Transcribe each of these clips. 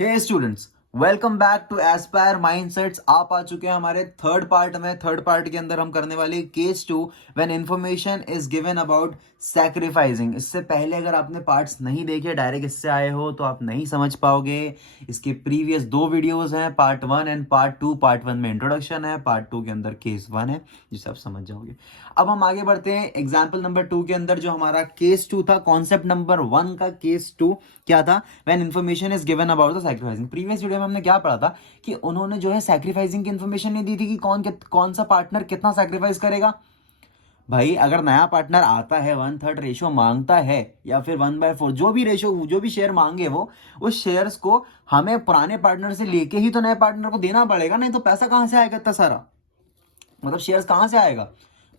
Hey students, welcome back to Aspire Mindsets. आप आ चुके हैं हमारे थर्ड पार्ट में। थर्ड पार्ट के अंदर हम करने वाले case 2 when information is given about sacrificing. इससे पहले अगर आपने पार्ट्स नहीं देखे, डायरेक्ट इससे आए हो तो आप नहीं समझ पाओगे। इसके प्रीवियस 2 वीडियोस हैं, पार्ट 1 एंड पार्ट 2। पार्ट 1 में इंट्रोडक्शन है, पार्ट 2 के अंदर केस 1 है, जिसे आप समझ जाओगे। अब हम आगे बढ़ते हैं एग्जाम्पल नंबर 2 के अंदर। जो हमारा केस 2 था, कॉन्सेप्ट नंबर 1 का केस 2 क्या था? When information is given about the sacrificing. Previous video में हमने क्या पढ़ा था कि उन्होंने जो है सैक्रिफाइसिंग की इन्फॉर्मेशन नहीं दी थी कि कौन सा पार्टनर कितना सैक्रिफाइस करेगा। भाई अगर नया पार्टनर आता है 1/3 रेशो मांगता है या फिर 1/4, जो भी रेशो, जो भी शेयर मांगे वो, उस शेयर्स को हमें पुराने पार्टनर से लेके ही तो नए पार्टनर को देना पड़ेगा। नहीं तो पैसा कहां से आएगा इतना सारा? मतलब शेयर्स कहां से आएगा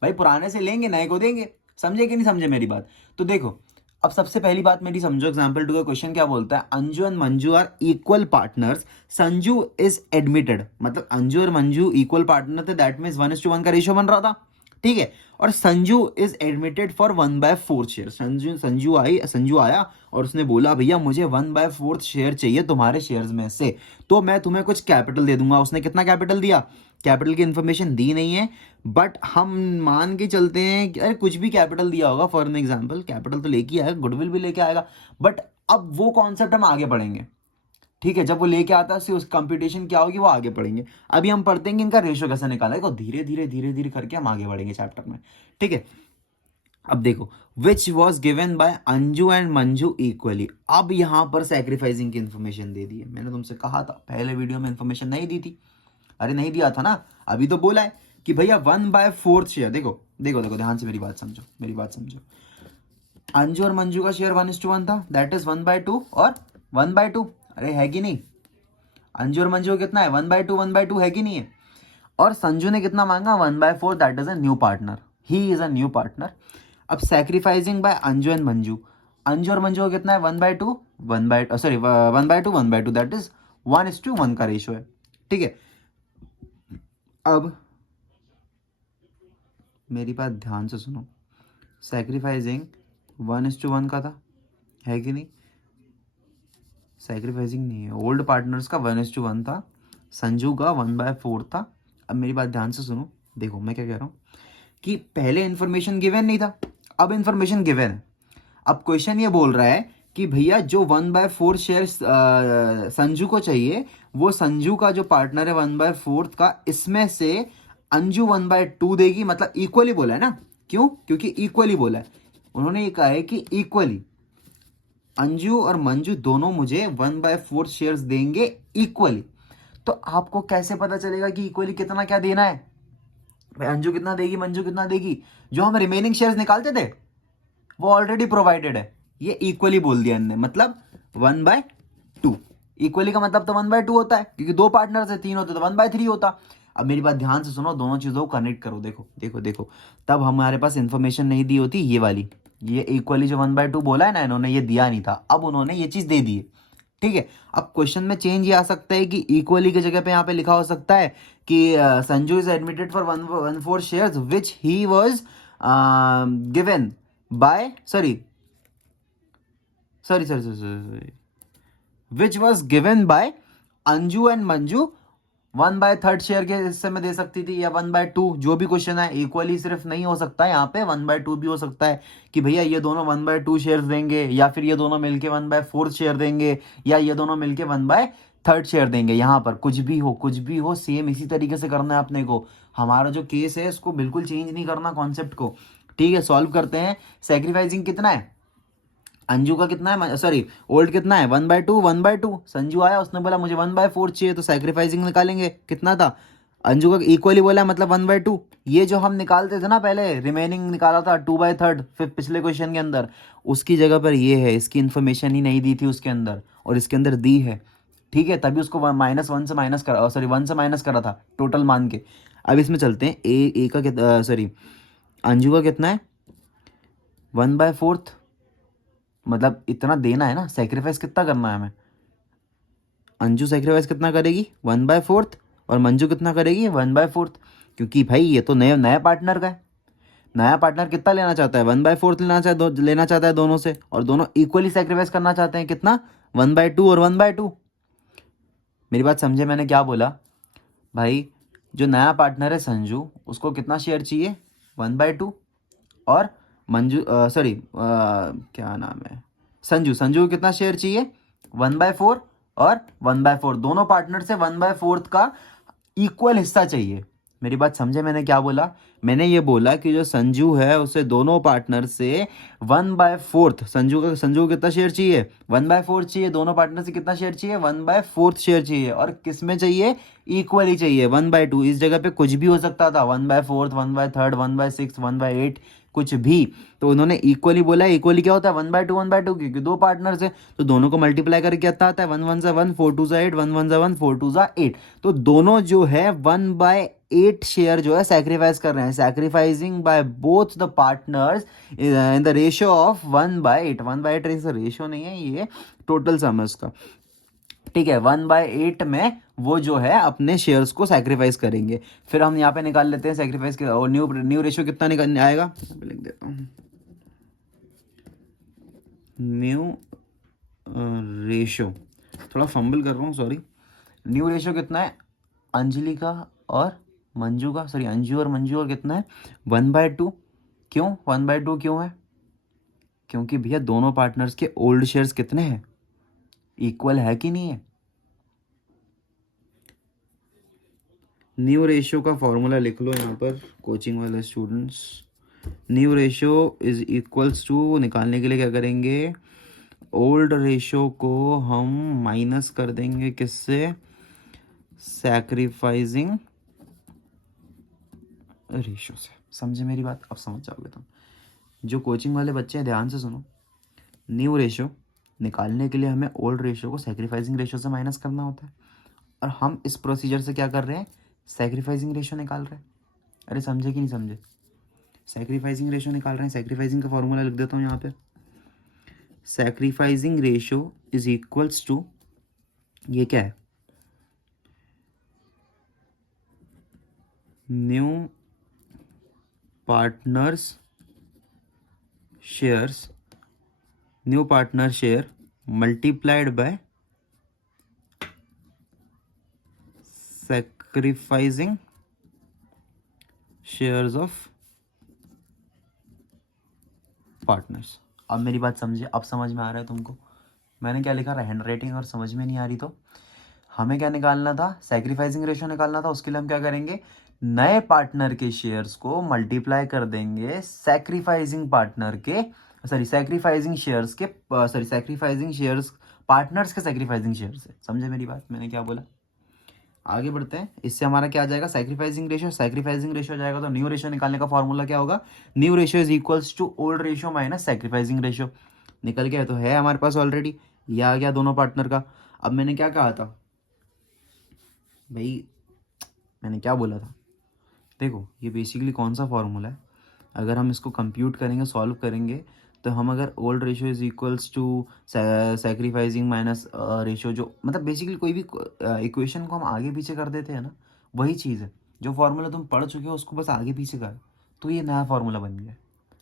भाई? पुराने से लेंगे, नए को देंगे। समझे कि नहीं समझे मेरी बात? तो देखो, अब सबसे पहली बात मेरी समझो। एग्जाम्पल 2 का क्वेश्चन क्या बोलता है? Anju and Manju are equal partners, Sanju is admitted. मतलब अंजू और मंजू इक्वल पार्टनर थे, दैट मीन्स 1:1 का रेशियो बन रहा था, ठीक है। और Sanju is admitted for 1/4 share. Sanju आया और उसने बोला भैया मुझे 1/4 शेयर चाहिए तुम्हारे शेयर्स में से, तो मैं तुम्हें कुछ कैपिटल दे दूंगा। उसने कितना कैपिटल दिया? कैपिटल की इंफॉर्मेशन दी नहीं है, बट हम मान के चलते हैं कि अरे कुछ भी कैपिटल दिया होगा। फॉर एन एग्जाम्पल कैपिटल तो लेके आएगा, गुडविल भी लेके आएगा, बट अब वो कॉन्सेप्ट हम आगे पढ़ेंगे, ठीक है। जब वो लेके आता है उस कंप्यूटेशन क्या होगी वो आगे पढ़ेंगे। अभी हम पढ़ते हैं कि इनका रेशियो कैसे निकाला है। धीरे धीरे धीरे धीरे करके हम आगे बढ़ेंगे चैप्टर में, ठीक है। अब देखो, which was given by Anju and Manju equally. अब यहां पर सैक्रिफाइसिंग की इंफॉर्मेशन दे दी है। मैंने तुमसे कहा था पहले वीडियो में इंफॉर्मेशन नहीं दी थी। अरे नहीं दिया था ना, अभी तो बोला है कि भैया 1/4 शेयर। देखो देखो देखो, ध्यान से मेरी बात समझो, मेरी बात समझो। अंजू और मंजू का शेयर 1:1 था, दैट इज 1/2 और 1/2। अरे है कि नहीं? अंजू और मंजू कितना है? 1/2 1/2 है कि नहीं है? और संजू ने कितना मांगा? 1/4, that is a new partner, he is a new partner. अब sacrificing by Anju and Manju. Anju और मंजू का कितना है? 1/2 1/2, दैट इज 1:1 का रेशियो है, ठीक है। अब मेरी बात ध्यान से सुनो। सैक्रिफाइसिंग 1:1 का था, है कि नहीं? सैक्रिफाइसिंग नहीं है, ओल्ड पार्टनर्स का 1:1 था, संजू का 1/4 था। अब मेरी बात ध्यान से सुनो। देखो मैं क्या कह रहा हूँ कि पहले इंफॉर्मेशन गिवन नहीं था, अब इंफॉर्मेशन गिवन है। अब क्वेश्चन ये बोल रहा है कि भैया जो 1/4 शेयर संजू को चाहिए, वो संजू का जो पार्टनर है 1/4 का, इसमें से अंजू 1/2 देगी। मतलब इक्वली बोला है ना, क्यों? क्योंकि इक्वली बोला है। उन्होंने ये कहा है कि इक्वली अंजू और मंजू दोनों मुझे 1/4 शेयर्स देंगे इक्वली। तो आपको कैसे पता चलेगा कि इक्वली कितना क्या देना है? भाई अंजू कितना देगी, मंजू कितना देगी? जो हम रिमेनिंग शेयर्स निकालते थे वो ऑलरेडी प्रोवाइडेड है। ये इक्वली बोल दिया इनने, मतलब 1/2। इक्वली का मतलब तो 1/2 होता है, क्योंकि 2 पार्टनर से 3 होते तो 1/3 होता। अब मेरी बात ध्यान से सुनो, दोनों चीजों को कनेक्ट करो। देखो देखो देखो, तब हमारे पास इंफॉर्मेशन नहीं दी होती ये वाली। ये इक्वली जो 1/2 बोला है ना इन्होंने, ये दिया नहीं था, अब उन्होंने ये चीज दे दी है, ठीक है। अब क्वेश्चन में चेंज ये आ सकता है कि इक्वली की जगह पे यहाँ पे लिखा हो सकता है कि Sanju is admitted for 1/4 shares which he was given by sorry, which was given by Anju and Manju 1/3 share के हिस्से में दे सकती थी, या 1/2, जो भी क्वेश्चन है। इक्वली सिर्फ नहीं हो सकता है, यहाँ पे 1/2 भी हो सकता है कि भैया ये दोनों 1/2 शेयर देंगे, या फिर ये दोनों मिलके 1/4 शेयर देंगे, या ये दोनों मिलके 1/3 शेयर देंगे। यहाँ पर कुछ भी हो, कुछ भी हो, सेम इसी तरीके से करना है अपने को। हमारा जो केस है उसको बिल्कुल चेंज नहीं करना कॉन्सेप्ट को, ठीक है। सॉल्व करते हैं। सेक्रीफाइसिंग कितना है? अंजू का कितना है, सॉरी ओल्ड कितना है? 1/2 संजू आया, उसने बोला मुझे 1/4 चाहिए, तो सैक्रिफाइसिंग निकालेंगे। कितना था? अंजू का इक्वली बोला है, मतलब 1/2। ये जो हम निकालते थे ना पहले, रिमेनिंग निकाला था 2/3 फिर पिछले क्वेश्चन के अंदर, उसकी जगह पर ये है। इसकी इन्फॉर्मेशन ही नहीं दी थी उसके अंदर, और इसके अंदर दी है, ठीक है। तभी उसको -1 से माइनस करा, सॉरी 1 से माइनस करा था टोटल मान के। अब इसमें चलते हैं। ए का कितना, सॉरी अंजू का कितना है? 1/4, मतलब इतना देना है ना, सेक्रीफाइस कितना करना है हमें? अंजू सेक्रीफाइस कितना करेगी? 1/4, और मंजू कितना करेगी? 1/4। क्योंकि भाई ये तो नए नया पार्टनर का है। नया पार्टनर कितना लेना चाहता है? 1/4 लेना चाहता है दोनों से, और दोनों इक्वली सेक्रीफाइस करना चाहते हैं। कितना? 1/2 और 1/2। मेरी बात समझे मैंने क्या बोला भाई? जो नया पार्टनर है संजू, उसको कितना शेयर चाहिए? 1/2। और मंजू सॉरी क्या नाम है, संजू, संजू को कितना शेयर चाहिए? 1/4 और 1/4, दोनों पार्टनर से 1/4 का इक्वल हिस्सा चाहिए। मेरी बात समझे मैंने क्या बोला? मैंने ये बोला कि जो संजू है उसे दोनों पार्टनर से 1/4, संजू को कितना शेयर चाहिए? 1/4 चाहिए। दोनों पार्टनर से कितना शेयर चाहिए? 1/4 शेयर चाहिए। और किस में चाहिए? इक्वली चाहिए, 1/2। इस जगह पे कुछ भी हो सकता था, 1/4, 1/3, 1/6, 1/8, कुछ भी। तो उन्होंने इक्वली बोला। इक्वली क्या होता है? 1/2 1/2, क्योंकि दो पार्टनर है तो दोनों को मल्टीप्लाई करके कितना आता है? 1 1 1, 4 2 8, 1 1 1, 4 2 8। तो दोनों जो है 1/8 शेयर जो है सेक्रीफाइस कर रहे हैं, sacrificing by both the partners in the ratio of 1/8। 1/8 ratio नहीं है, ये टोटल सम है उसका, ठीक है। 1/8 में वो जो है अपने शेयर्स को सैक्रिफाइस करेंगे। फिर हम यहाँ पे निकाल लेते हैं सैक्रिफाइस के, और न्यू रेशियो कितना निकल आएगा, लिख देता हूँ। न्यू रेशियो, थोड़ा फंबल कर रहा हूँ, सॉरी। न्यू रेशियो कितना है? अंजलि का और मंजू का, सॉरी अंजू और मंजू का कितना है? 1/2। क्यों 1/2 क्यों है? क्योंकि भैया दोनों पार्टनर्स के ओल्ड शेयर्स कितने हैं? इक्वल है कि नहीं है? न्यू रेशियो का फॉर्मूला लिख लो यहाँ पर कोचिंग वाले students. New ratio is equals to, निकालने के लिए क्या करेंगे? ओल्ड रेशियो को हम माइनस कर देंगे किससे? सैक्रिफाइसिंग रेशियो से। समझे मेरी बात? अब समझ जाओगे तुम। जो कोचिंग वाले बच्चे हैं ध्यान से सुनो। न्यू रेशियो निकालने के लिए हमें ओल्ड रेशियो को सैक्रिफाइसिंग रेशियो से माइनस करना होता है, और हम इस प्रोसीजर से क्या कर रहे हैं? सैक्रिफाइसिंग रेशियो निकाल रहे हैं। अरे समझे कि नहीं समझे? सैक्रिफाइसिंग रेशियो निकाल रहे हैं। सैक्रिफाइसिंग का फॉर्मूला लिख देता हूँ यहाँ पे। Sacrificing ratio is equals to, ये क्या है? New partners shares, new partner share multiplied by sacrificing shares of partners. अब मेरी बात समझे? अब समझ में आ रहा है तुमको मैंने क्या लिखा? हैंड राइटिंग और समझ में नहीं आ रही तो हमें क्या निकालना था? सैक्रिफाइसिंग रेशियो निकालना था। उसके लिए हम क्या करेंगे? नए पार्टनर के शेयर्स को मल्टीप्लाई कर देंगे सैक्रिफाइसिंग पार्टनर के, सॉरी सैक्रिफाइसिंग शेयर्स के, सॉरी सैक्रिफाइसिंग शेयर्स पार्टनर्स के सैक्रिफाइसिंग शेयर से। समझे मेरी बात? मैंने क्या बोला? आगे बढ़ते हैं। इससे हमारा क्या आ जाएगा? Sacrificing ratio. सैक्रिफाइसिंग रेशियो हो जाएगा तो न्यू रेशियो निकालने का फॉर्मूला क्या होगा? New ratio is equals to old ratio minus sacrificing ratio. निकल गया तो है हमारे पास ऑलरेडी, ये आ गया दोनों पार्टनर का। अब मैंने क्या कहा था भाई? मैंने क्या बोला था? देखो ये बेसिकली कौन सा फॉर्मूला है, अगर हम इसको कंप्यूट करेंगे, सॉल्व करेंगे, तो हम अगर old ratio is equals to sacrificing minus ratio, जो मतलब बेसिकली कोई भी इक्वेशन को हम आगे पीछे कर देते हैं ना, वही चीज़ है। जो फॉर्मूला तुम पढ़ चुके हो उसको बस आगे पीछे कर, तो ये नया फॉर्मूला बन गया।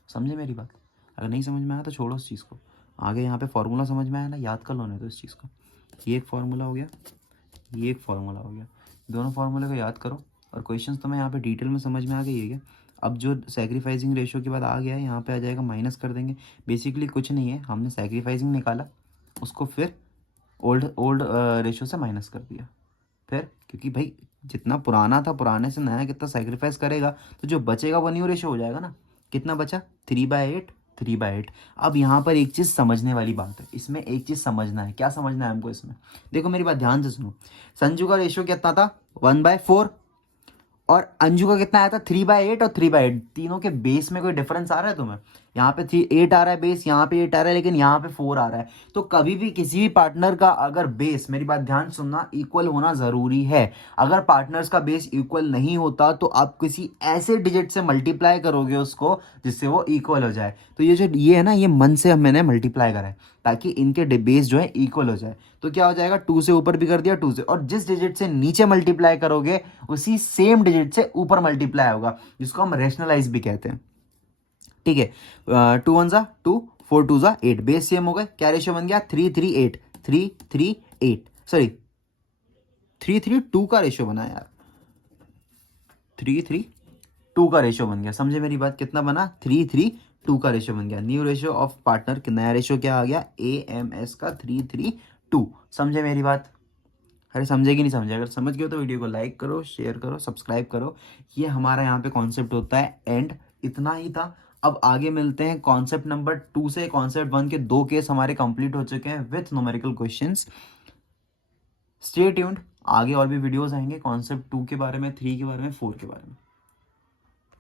समझे मेरी बात? अगर नहीं समझ में आया तो छोड़ो उस चीज़ को। आगे यहाँ पे फॉर्मूला समझ में आया ना, याद कर लो नहीं तो इस चीज़ को। ये एक फार्मूला हो गया, ये एक फार्मूला हो गया, दोनों फार्मूले को याद करो। और क्वेश्चंस तो मैं यहाँ पे डिटेल में समझ में आ गई है क्या? अब जो सैक्रिफाइसिंग रेशियो के बाद आ गया है यहाँ पे आ जाएगा, माइनस कर देंगे। बेसिकली कुछ नहीं है, हमने सैक्रिफाइसिंग निकाला, उसको फिर ओल्ड ओल्ड रेशियो से माइनस कर दिया। फिर क्योंकि भाई जितना पुराना था, पुराने से नया कितना सैक्रिफाइस करेगा, तो जो बचेगा वो न्यू रेशियो हो जाएगा ना। कितना बचा? 3/8, 3/8। अब यहाँ पर एक चीज़ समझने वाली बात है, इसमें एक चीज़ समझना है। क्या समझना है हमको इसमें? देखो मेरी बात ध्यान से सुनो। संजू का रेशियो कितना था? 1/4। और अंजू का कितना आया था? 3/8 और 3/8। तीनों के बेस में कोई डिफरेंस आ रहा है तुम्हें? यहाँ पे 8 आ रहा है बेस, यहाँ पे 8 आ रहा है, लेकिन यहाँ पे 4 आ रहा है। तो कभी भी किसी भी पार्टनर का अगर बेस, मेरी बात ध्यान सुनना, इक्वल होना जरूरी है। अगर पार्टनर्स का बेस इक्वल नहीं होता तो आप किसी ऐसे डिजिट से मल्टीप्लाई करोगे उसको जिससे वो इक्वल हो जाए। तो ये जो ये है ना, ये मन से मैंने मल्टीप्लाई करा है ताकि इनके बेस जो है इक्वल हो जाए। तो क्या हो जाएगा? 2 से ऊपर भी कर दिया, 2 से, और जिस डिजिट से नीचे मल्टीप्लाई करोगे उसी सेम डिजिट से ऊपर मल्टीप्लाई होगा, जिसको हम रेशनलाइज भी कहते हैं। ठीक है, 2 1 जा 2, 4 2 जा 8, बेस सेम हो गए। क्या रेशियो बन गया? 3 3 8, 3 3 8, सॉरी 3:3:2 का रेशियो बना यार, 3:3:2 का रेशियो बन गया। समझे मेरी बात, कितना बना, 3:3:2 का रेशियो बन गया। न्यू रेशियो ऑफ पार्टनर, नया रेशियो क्या आ गया, AMS का 3:3:2। समझे मेरी बात, अरे समझे कि नहीं समझे, अगर समझ गए तो वीडियो को लाइक करो, शेयर करो, सब्सक्राइब करो। ये हमारा यहाँ पे कॉन्सेप्ट होता है एंड। इतना ही था। अब आगे मिलते हैं कॉन्सेप्ट नंबर 2 से। कॉन्सेप्ट 1 के 2 केस हमारे कंप्लीट हो चुके हैं with numerical questions. Stay tuned, आगे और भी वीडियोस आएंगे कॉन्सेप्ट 2 के बारे में, 3 के बारे में, 4 के बारे में।